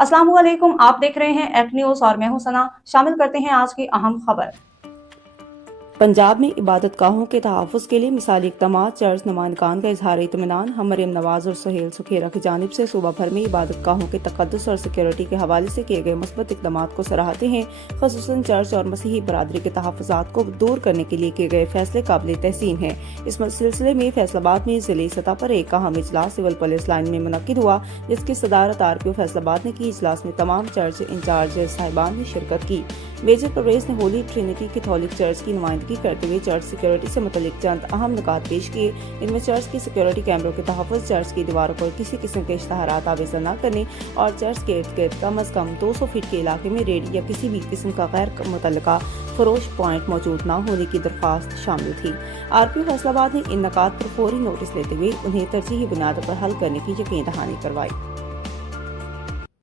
अस्सलाम वालेकुम, आप देख रहे हैं एक्ट न्यूज और मैं हूं सना। शामिल करते हैं आज की अहम खबर। पंजाब में इबादत गाहों के तहफ़्फ़ुज़ के लिए मिसाली इक़दामात, चर्च नुमाइंदगान का इज़हार इत्मीनान। हम मरियम नवाज और सुहेल सुखेरा की जानिब से सूबा भर में इबादत गाहों के तक़द्दुस और सिक्योरिटी के हवाले से किए गए मुस्बत इक़दामात को सराहते हैं। ख़ुसूसन चर्च और मसीही बरादरी के तहफ़्फ़ुज़ात को दूर करने के लिए किए गए फैसले काबिल तहसीन हैं। इस सिलसिले में फैसलाबाद में ज़िले सतह पर एक अहम इजलास सिविल पुलिस लाइन में मुनक्किद हुआ, जिसकी सदारत RPO फैसलाबाद ने की। इजलास में तमाम चर्च इंचार्ज साहिबान ने शिरकत की। मेजर परवेज ने होली ट्रिनिटी कैथोलिक चर्च की नुमाइंदगी करते हुए चर्च सिक्योरिटी से मुतल्लिक चंद अहम नुकात पेश किए। इनमें चर्च की सिक्योरिटी कैमरों के तहफ़्फ़ुज़, चर्च की दीवारों पर किसी किस्म के इश्तहारात आवेज़ा न करने और चर्च के इर्द गिर्द कम अज़ कम 200 फीट के इलाके में रेडी या किसी भी किस्म का गैर मुतल्लका फरोश पॉइंट मौजूद न होने की दरख्वास्त शामिल थी। RPO फैसलाबाद ने इन नुकात पर फौरी नोटिस लेते हुए उन्हें तरजीही बुनियादों पर हल करने की यकीन दहानी करवाई।